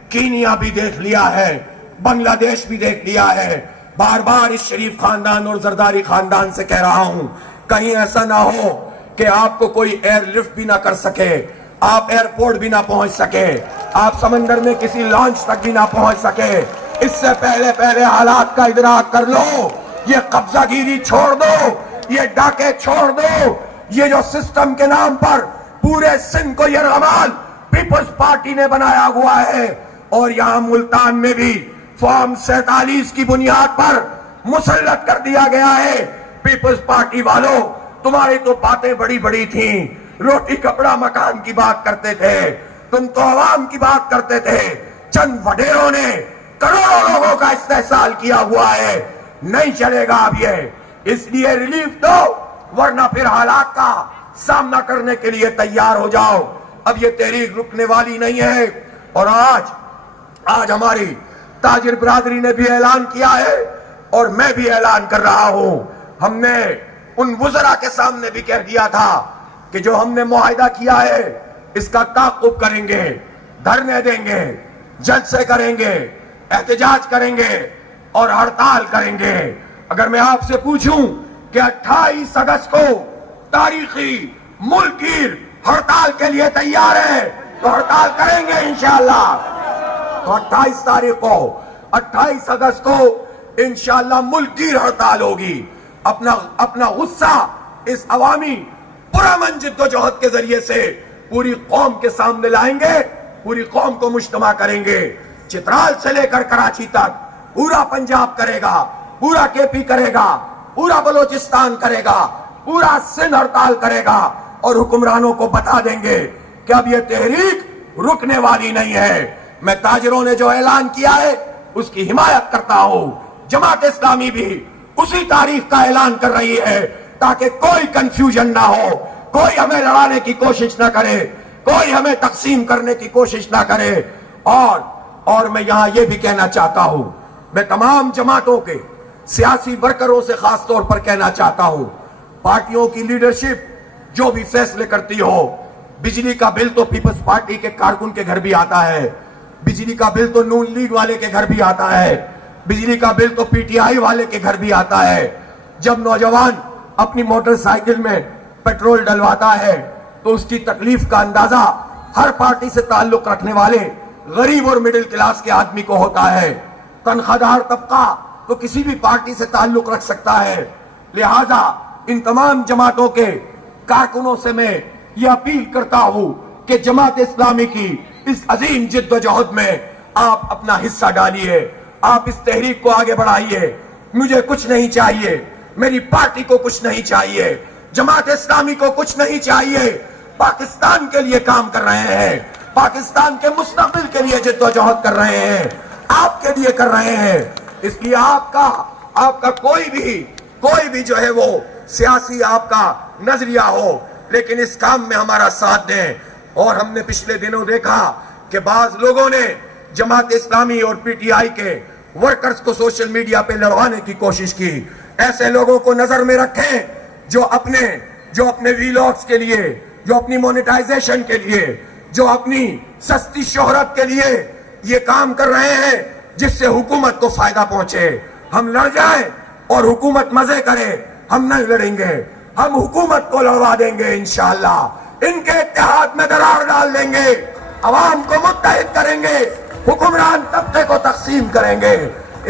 کینیا بھی دیکھ لیا ہے, بنگلہ دیش بھی دیکھ لیا ہے. بار بار اس شریف خاندان اور زرداری خاندان سے کہہ رہا ہوں, کہیں ایسا نہ ہو کہ آپ کو کوئی ایئر لفٹ بھی نہ کر سکے, آپ ایئرپورٹ بھی نہ پہنچ سکے, آپ سمندر میں کسی لانچ تک بھی نہ پہنچ سکے. اس سے پہلے حالات کا ادراک کر لو. یہ قبضہ گیری چھوڑ دو, یہ ڈاکے چھوڑ دو. یہ جو سسٹم کے نام پر پورے سندھ کو یرغمال پیپلز پارٹی نے بنایا ہوا ہے, اور یہاں ملتان میں بھی فارم 47 کی بنیاد پر مسلط کر دیا گیا ہے. پیپلز پارٹی والوں, تمہاری تو باتیں بڑی بڑی تھیں, روٹی کپڑا مکان کی بات کرتے تھے, تم تو عوام کی بات کرتے تھے. چند وڈیروں نے کروڑوں لوگوں کا استحصال کیا ہوا ہے. نہیں چلے گا اب یہ, اس لیے ریلیف دو, ورنہ پھر حالات کا سامنا کرنے کے لیے تیار ہو جاؤ. اب یہ تحریک رکنے والی نہیں ہے. اور آج ہماری تاجر برادری نے بھی اعلان کیا ہے, اور میں بھی اعلان کر رہا ہوں. ہم نے ان وزراء کے سامنے بھی کہہ دیا تھا کہ جو ہم نے معاہدہ کیا ہے اس کا تعاقب کریں گے, دھرنے دیں گے, جلسے کریں گے, احتجاج کریں گے, اور ہڑتال کریں گے. اگر میں آپ سے پوچھوں کہ 28 اگست کو تاریخی ملک گیر ہڑتال کے لیے تیار ہے تو ہڑتال کریں گے انشاءاللہ. تو 28 تاریخ کو, 28 اگست کو انشاءاللہ ملک گیر ہڑتال ہوگی. اپنا غصہ اس عوامی پرامن جد و جہد کے ذریعے سے پوری قوم کے سامنے لائیں گے, پوری قوم کو مجتمع کریں گے. چترال سے لے کر کراچی تک پورا پنجاب کرے گا، پورا کے پی کرے گا، پورا بلوچستان کرے گا، پورا سندھ ہڑتال کرے گا، اور حکمرانوں کو بتا دیں گے کہ اب یہ تحریک رکنے والی نہیں ہے۔ میں تاجروں نے جو اعلان کیا ہے اس کی حمایت کرتا ہوں۔ جماعت اسلامی بھی اسی تاریخ کا اعلان کر رہی ہے تاکہ کوئی کنفیوژن نہ ہو، کوئی ہمیں لڑانے کی کوشش نہ کرے، کوئی ہمیں تقسیم کرنے کی کوشش نہ کرے۔ اور میں یہاں یہ بھی کہنا چاہتا ہوں، میں تمام جماعتوں کے سیاسی ورکروں سے خاص طور پر کہنا چاہتا ہوں، پارٹیوں کی لیڈرشپ جو بھی فیصلے کرتی ہو، بجلی کا بل تو پیپلز پارٹی کے کارکن کے گھر بھی آتا ہے، بجلی کا بل تو نون لیگ والے کے گھر بھی آتا ہے، بجلی کا بل تو پی ٹی آئی والے کے گھر بھی آتا ہے۔ جب نوجوان اپنی موٹر سائیکل میں پیٹرول ڈلواتا ہے تو اس کی تکلیف کا اندازہ ہر پارٹی سے تعلق رکھنے والے غریب اور مڈل کلاس کے آدمی کو ہوتا ہے۔ تنخواہ دار طبقہ تو کسی بھی پارٹی سے تعلق رکھ سکتا ہے۔ لہٰذا ان تمام جماعتوں کے کارکنوں سے میں یہ اپیل کرتا ہوں کہ جماعت اسلامی کی اس عظیم جد و جہد میں آپ اپنا حصہ ڈالیے، آپ اس تحریک کو آگے بڑھائیے۔ مجھے کچھ نہیں چاہیے، میری پارٹی کو کچھ نہیں چاہیے، جماعت اسلامی کو کچھ نہیں چاہیے۔ پاکستان کے لیے کام کر رہے ہیں، پاکستان کے مستقبل کے لیے جد و جہد کر رہے ہیں، آپ کے لیے کر رہے ہیں۔ اس لیے آپ کا کوئی بھی جو ہے وہ سیاسی آپ کا نظریہ ہو، لیکن اس کام میں ہمارا ساتھ دیں۔ اور ہم نے پچھلے دنوں دیکھا کہ بعض لوگوں نے جماعت اسلامی اور پی ٹی آئی کے ورکرز کو سوشل میڈیا پہ لڑوانے کی کوشش کی۔ ایسے لوگوں کو نظر میں رکھیں جو اپنے ویلاگز کے لیے، جو اپنی مونیٹائزیشن کے لیے، جو اپنی سستی شہرت کے لیے یہ کام کر رہے ہیں جس سے حکومت کو فائدہ پہنچے۔ ہم لڑ جائیں اور حکومت مزے کرے، ہم نہیں لڑیں گے، ہم حکومت کو لڑوا دیں گے انشاءاللہ۔ ان کے اتحاد میں درار ڈال دیں گے، عوام کو متحد کریں گے، حکمران طبقے کو تقسیم کریں گے۔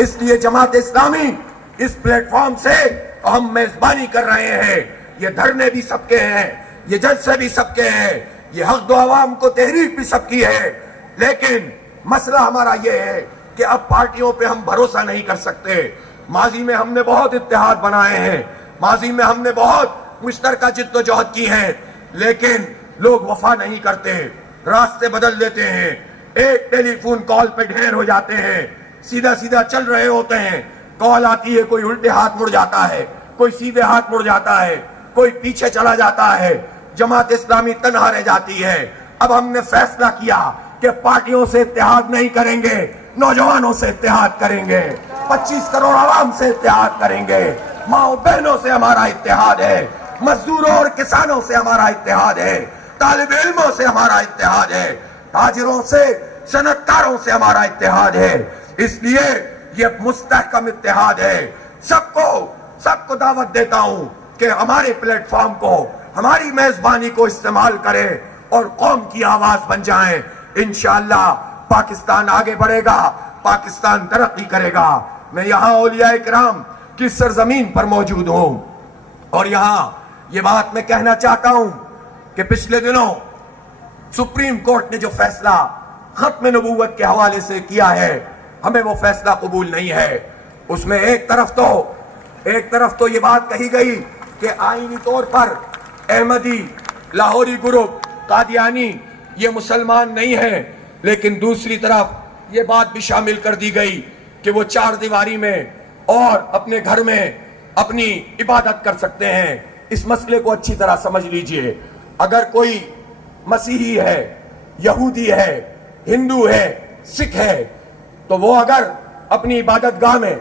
اس لیے جماعت اسلامی اس پلیٹ فارم سے ہم میزبانی کر رہے ہیں۔ یہ دھرنے بھی سب کے ہیں، یہ جلسے بھی سب کے ہیں، یہ حق دو عوام کو تحریک بھی سب کی ہے۔ لیکن مسئلہ ہمارا یہ ہے کہ اب پارٹیوں پہ ہم بھروسہ نہیں کر سکتے۔ ماضی میں ہم نے بہت اتحاد بنائے ہیں، ماضی میں ہم نے بہت مشترکہ جد و جہد کی ہے، لیکن لوگ وفا نہیں کرتے، راستے بدل دیتے ہیں، ایک ٹیلی فون کال پہ ڈھیر ہو جاتے ہیں، سیدھا سیدھا چل رہے ہوتے ہیں، کال آتی ہے، کوئی الٹے ہاتھ مڑ جاتا ہے، کوئی سیدھے ہاتھ مڑ جاتا ہے، کوئی پیچھے چلا جاتا ہے، جماعت اسلامی تنہا رہ جاتی ہے۔ اب ہم نے فیصلہ کیا کہ پارٹیوں سے اتحاد نہیں کریں گے، نوجوانوں سے اتحاد کریں گے، 25 کروڑ عوام سے اتحاد کریں گے، ماں بہنوں سے ہمارا اتحاد ہے، مزدوروں اور کسانوں سے ہمارا اتحاد ہے، طالب علموں سے ہمارا اتحاد ہے، تاجروں سے، صنعت کاروں سے ہمارا اتحاد ہے۔ اس لیے یہ مستحکم اتحاد ہے۔ سب کو دعوت دیتا ہوں کہ ہمارے پلیٹ فارم کو، ہماری میزبانی کو استعمال کریں اور قوم کی آواز بن جائیں۔ انشاءاللہ پاکستان آگے بڑھے گا، پاکستان ترقی کرے گا۔ میں یہاں اولیاء کرام کی سرزمین پر موجود ہوں اور یہاں یہ بات میں کہنا چاہتا ہوں کہ پچھلے دنوں سپریم کورٹ نے جو فیصلہ ختم نبوت کے حوالے سے کیا ہے، ہمیں وہ فیصلہ قبول نہیں ہے۔ اس میں ایک طرف تو یہ بات کہی گئی کہ آئینی طور پر احمدی، لاہوری گروپ، قادیانی یہ مسلمان نہیں ہیں، لیکن دوسری طرف یہ بات بھی شامل کر دی گئی کہ وہ چار دیواری میں اور اپنے گھر میں اپنی عبادت کر سکتے ہیں۔ اس مسئلے کو اچھی طرح سمجھ لیجئے۔ اگر کوئی مسیحی ہے، یہودی ہے، ہندو ہے، سکھ ہے، تو وہ اگر اپنی عبادت گاہ میں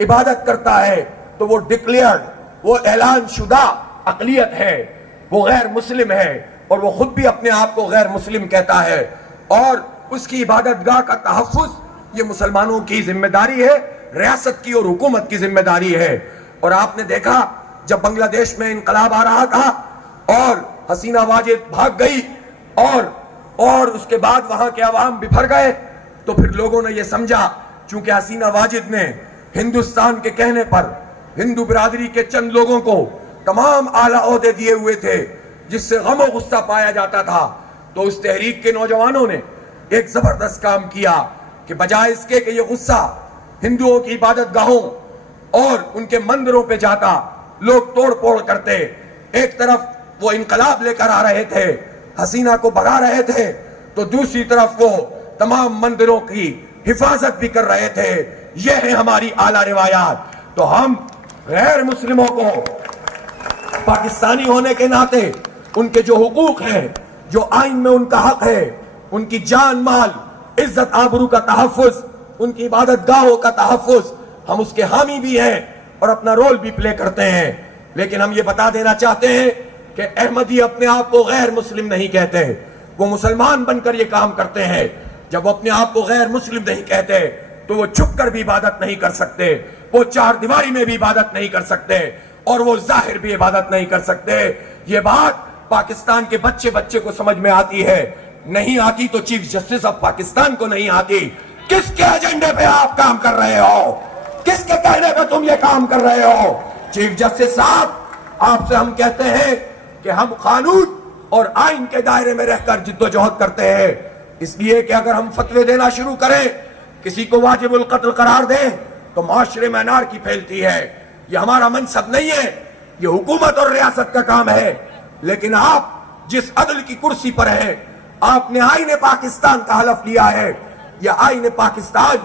عبادت کرتا ہے تو وہ ڈکلیئرڈ، وہ اعلان شدہ اقلیت ہے، وہ غیر مسلم ہے، اور وہ خود بھی اپنے آپ کو غیر مسلم کہتا ہے، اور اس کی عبادت گاہ کا تحفظ یہ مسلمانوں کی ذمہ داری ہے، ریاست کی اور حکومت کی ذمہ داری ہے۔ اور آپ نے دیکھا جب بنگلہ دیش میں انقلاب آ رہا تھا اور حسینہ واجد بھاگ گئی اور اس کے بعد وہاں کے عوام بپھر گئے، تو پھر لوگوں نے یہ سمجھا چونکہ حسینہ واجد نے ہندوستان کے کہنے پر ہندو برادری کے چند لوگوں کو تمام اعلیٰ عہدے دیے ہوئے تھے جس سے غم و غصہ پایا جاتا تھا، تو اس تحریک کے نوجوانوں نے ایک زبردست کام کیا۔ کہ بجائے اس کے کہ یہ غصہ ہندوؤں کی عبادت گاہوں اور ان کے مندروں پہ جاتا، لوگ توڑ پھوڑ کرتے، ایک طرف وہ انقلاب لے کر آ رہے تھے، حسینہ کو بھگا رہے تھے، تو دوسری طرف وہ تمام مندروں کی حفاظت بھی کر رہے تھے۔ یہ ہے ہماری اعلیٰ روایات۔ تو ہم غیر مسلموں کو پاکستانی ہونے کے ناطے ان کے جو حقوق ہیں، جو آئین میں ان کا حق ہے، ان کی جان مال عزت آبرو کا تحفظ، ان کی عبادت گاہوں کا تحفظ، ہم اس کے حامی بھی ہیں اور اپنا رول بھی پلے کرتے ہیں۔ لیکن ہم یہ بتا دینا چاہتے ہیں کہ احمدی اپنے آپ کو غیر مسلم نہیں کہتے، وہ مسلمان بن کر یہ کام کرتے ہیں۔ جب وہ اپنے آپ کو غیر مسلم نہیں کہتے تو وہ چھپ کر بھی عبادت نہیں کر سکتے، وہ چار دیواری میں بھی عبادت نہیں کر سکتے، اور وہ ظاہر بھی عبادت نہیں کر سکتے۔ یہ بات پاکستان کے بچے کو سمجھ میں آتی ہے، نہیں آتی تو چیف جسٹس آف پاکستان کو نہیں آتی۔ کس کے ایجنڈے پہ آپ کام کر رہے ہو؟ کس کے کہنے پہ تم یہ کام کر رہے ہو؟ چیف جسٹس صاحب، آپ سے ہم کہتے ہیں کہ ہم قانون اور آئین کے دائرے میں رہ کر جد و جہد کرتے ہیں، اس لیے کہ اگر ہم فتوے دینا شروع کریں، کسی کو واجب القتل قرار دیں تو معاشرے میں انارکی پھیلتی ہے۔ یہ ہمارا منصب نہیں ہے، یہ حکومت اور ریاست کا کام ہے۔ لیکن آپ جس عدل کی کرسی پر ہیں، آپ نے آئین پاکستان کا حلف لیا ہے، یا آئین پاکستان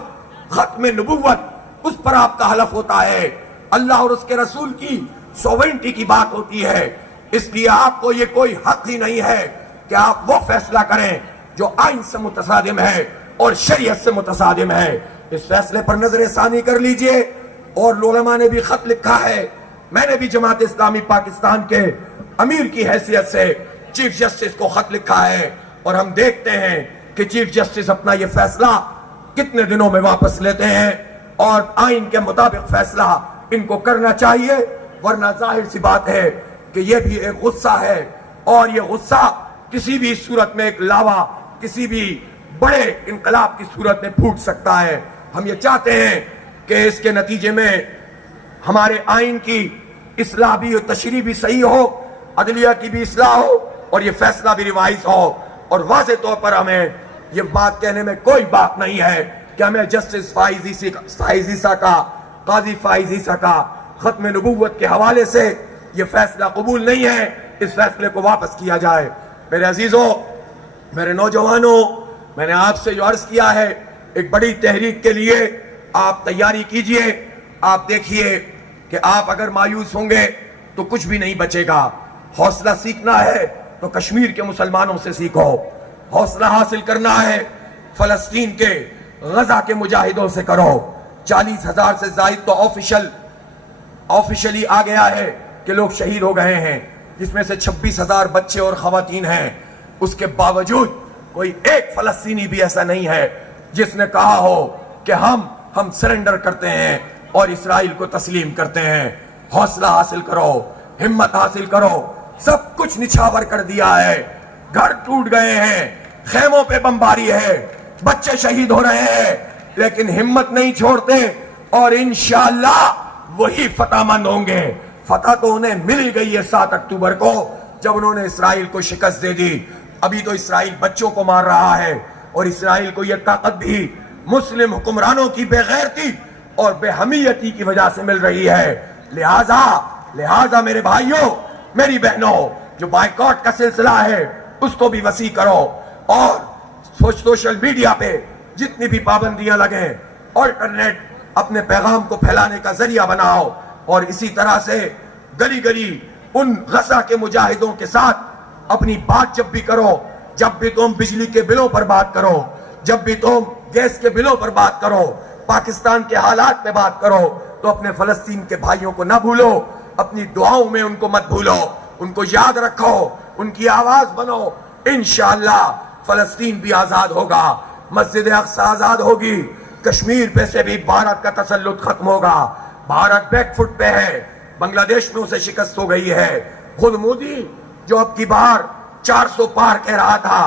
ختم نبوت، اس پر آپ کا حلف ہوتا ہے، اللہ اور اس کے رسول کی سوورنٹی کی بات ہوتی ہے۔ اس لیے آپ کو یہ کوئی حق ہی نہیں ہے کہ آپ وہ فیصلہ کریں جو آئین سے متصادم ہے اور شریعت سے متصادم ہے۔ اس فیصلے پر نظر ثانی کر لیجئے۔ اور علماء نے بھی خط لکھا ہے، میں نے بھی جماعت اسلامی پاکستان کے امیر کی حیثیت سے چیف جسٹس کو خط لکھا ہے، اور ہم دیکھتے ہیں کہ چیف جسٹس اپنا یہ فیصلہ کتنے دنوں میں واپس لیتے ہیں، اور آئین کے مطابق فیصلہ ان کو کرنا چاہیے، ورنہ ظاہر سی بات ہے کہ یہ بھی ایک غصہ ہے، اور یہ غصہ کسی بھی صورت میں ایک لاوا کسی بھی بڑے انقلاب کی صورت میں پھوٹ سکتا ہے۔ ہم یہ چاہتے ہیں کہ اس کے نتیجے میں ہمارے آئین کی اصلاح بھی اور تشریح بھی صحیح ہو، عدلیہ کی بھی اصلاح ہو، اور یہ فیصلہ بھی ریوائز ہو۔ اور واضح طور پر ہمیں یہ بات کہنے میں کوئی بات نہیں ہے کہ ہمیں جسٹس فائز عیسیٰ کا، قاضی فائز عیسیٰ کا ختم نبوت کے حوالے سے یہ فیصلہ قبول نہیں ہے، اس فیصلے کو واپس کیا جائے۔ میرے عزیزوں، میرے نوجوانوں، میں نے آپ سے جو عرض کیا ہے، ایک بڑی تحریک کے لیے آپ تیاری کیجئے۔ آپ دیکھیے کہ آپ اگر مایوس ہوں گے تو کچھ بھی نہیں بچے گا۔ حوصلہ سیکھنا ہے تو کشمیر کے مسلمانوں سے سیکھو، حوصلہ حاصل کرنا ہے فلسطین کے، غزہ کے مجاہدوں سے کرو۔ 40,000 سے زائد تو آفیشلی آ گیا ہے کہ لوگ شہید ہو گئے ہیں، جس میں سے 26,000 بچے اور خواتین ہیں۔ اس کے باوجود کوئی ایک فلسطینی بھی ایسا نہیں ہے جس نے کہا ہو کہ ہم سرنڈر کرتے ہیں اور اسرائیل کو تسلیم کرتے ہیں۔ حوصلہ حاصل کرو، ہمت حاصل کرو۔ سب کچھ نچھاور کر دیا ہے، گھر ٹوٹ گئے ہیں، خیموں پہ بمباری ہے، بچے شہید ہو رہے ہیں، لیکن ہمت نہیں چھوڑتے، اور انشاءاللہ وہی فتح مند ہوں گے۔ فتح تو انہیں مل ہی گئی ہے 7 اکتوبر کو، جب انہوں نے اسرائیل کو شکست دے دی۔ ابھی تو اسرائیل بچوں کو مار رہا ہے، اور اسرائیل کو یہ طاقت بھی مسلم حکمرانوں کی بے غیرتی اور بے حمیتی کی وجہ سے مل رہی ہے۔ لہذا میرے بھائیوں، میری بہنوں، جو بائیکاٹ کا سلسلہ ہے اس کو بھی وسیع کرو، اور سوشل میڈیا پہ جتنی بھی پابندیاں لگیں، آلٹرنیٹ اپنے پیغام کو پھیلانے کا ذریعہ بناؤ، اور اسی طرح سے گلی گلی ان غزہ کے مجاہدوں کے ساتھ اپنی بات جب بھی کرو، جب بھی تم بجلی کے بلوں پر بات کرو، جب بھی تم گیس کے بلوں پر بات کرو، پاکستان کے حالات پہ بات کرو، تو اپنے فلسطین کے بھائیوں کو نہ بھولو، اپنی دعاؤں میں ان کو مت بھولو، ان کو یاد رکھو، ان کی آواز بنو۔ انشاءاللہ فلسطین بھی آزاد ہوگا، مسجد اقصی آزاد ہوگی، کشمیر پہ سے بھی بھارت کا تسلط ختم ہوگا۔ بھارت بیک فٹ پہ ہے، بنگلہ دیش میں اسے شکست ہو گئی ہے۔ خود مودی جو اب کی بار 400 پار کہہ رہا تھا،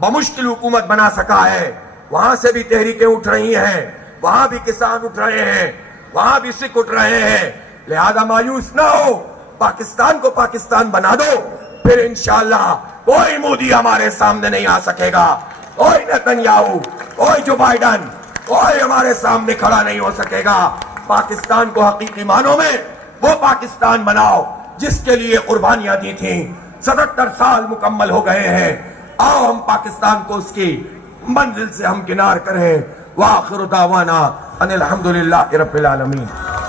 بمشکل حکومت بنا سکا ہے۔ وہاں سے بھی تحریکیں اٹھ رہی ہیں، وہاں بھی کسان اٹھ رہے ہیں، وہاں بھی سکھ اٹھ رہے ہیں۔ لہذا مایوس نہ ہو، پاکستان کو پاکستان بنا دو، پھر انشاءاللہ کوئی مودی ہمارے سامنے نہیں آ سکے گا، کوئی نتنیاہو، کوئی جو بائیڈن، کوئی ہمارے سامنے کھڑا نہیں ہو سکے گا. پاکستان کو حقیقی معنوں میں وہ پاکستان بناؤ جس کے لیے قربانیاں دی تھیں. 77 سال مکمل ہو گئے ہیں. آؤ ہم پاکستان کو اس کی منزل سے ہم کنار کریں. وآخر دعوانا ان الحمدللہ رب العالمین.